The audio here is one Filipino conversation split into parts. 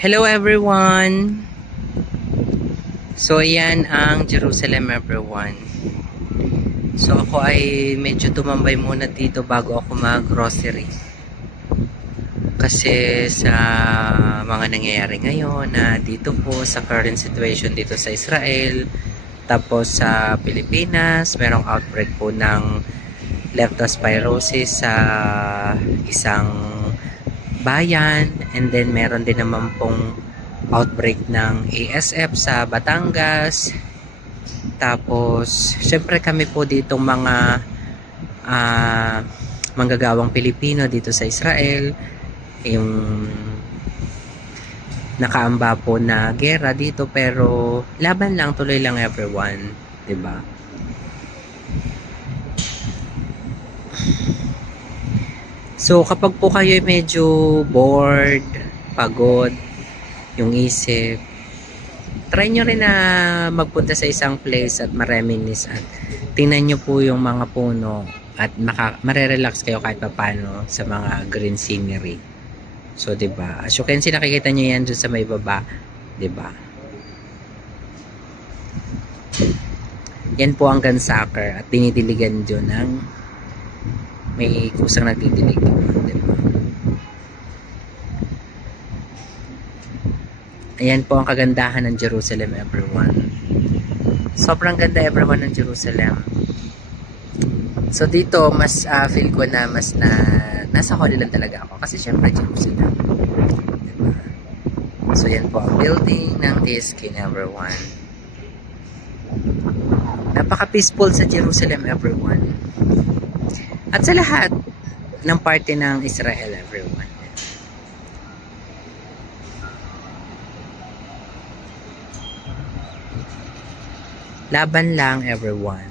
Hello everyone! So ayan ang Jerusalem everyone. So ako ay medyo tumambay muna dito bago ako mag-grocery. Kasi sa mga nangyayari ngayon na dito po sa current situation dito sa Israel, tapos sa Pilipinas, merong outbreak po ng leptospirosis sa isang bayan, and then meron din naman pong outbreak ng ASF sa Batangas. Tapos syempre kami po ditong mga manggagawang Pilipino dito sa Israel, yung nakaamba po na gera dito, pero laban lang, tuloy lang everyone, 'di ba? So kapag po kayo medyo bored, pagod yung isip, try nyo rin na magpunta sa isang place at mareminis at tingnan nyo po yung mga puno at marerelax kayo kahit papano sa mga green scenery. So 'di ba? As you can see, nakikita nyo yan dun sa may baba, 'di ba? Yan po ang gunsucker at dinidiligan dyan ng may kusang nagdidilig, diba? Ayan po ang kagandahan ng Jerusalem everyone. Sobrang ganda everyone ng Jerusalem. So dito mas feel ko na mas na nasa Holy Land talaga ako kasi syempre Jerusalem, diba? So yan po ang building ng TSK everyone. Napaka peaceful sa Jerusalem everyone. At sa lahat ng parte ng Israel everyone. Laban lang everyone.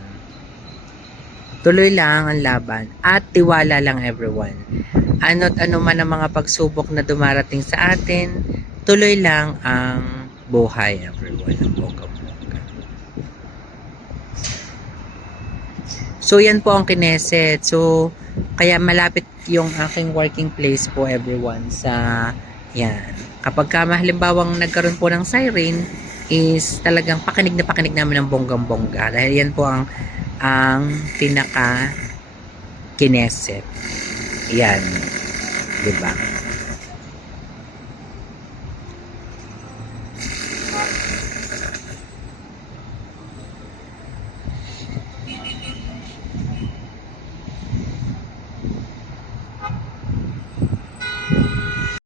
Tuloy lang ang laban at tiwala lang everyone. Ano't ano man ang mga pagsubok na dumarating sa atin, tuloy lang ang buhay everyone. Ang bongga-bongga. So yan po ang Knesset. So kaya malapit yung aking working place po everyone sa yan. Kapag halimbawang nagkaroon po ng siren, is talagang pakinig namin ng bonggang-bongga dahil yan po ang pinaka Knesset. Yan, 'di ba?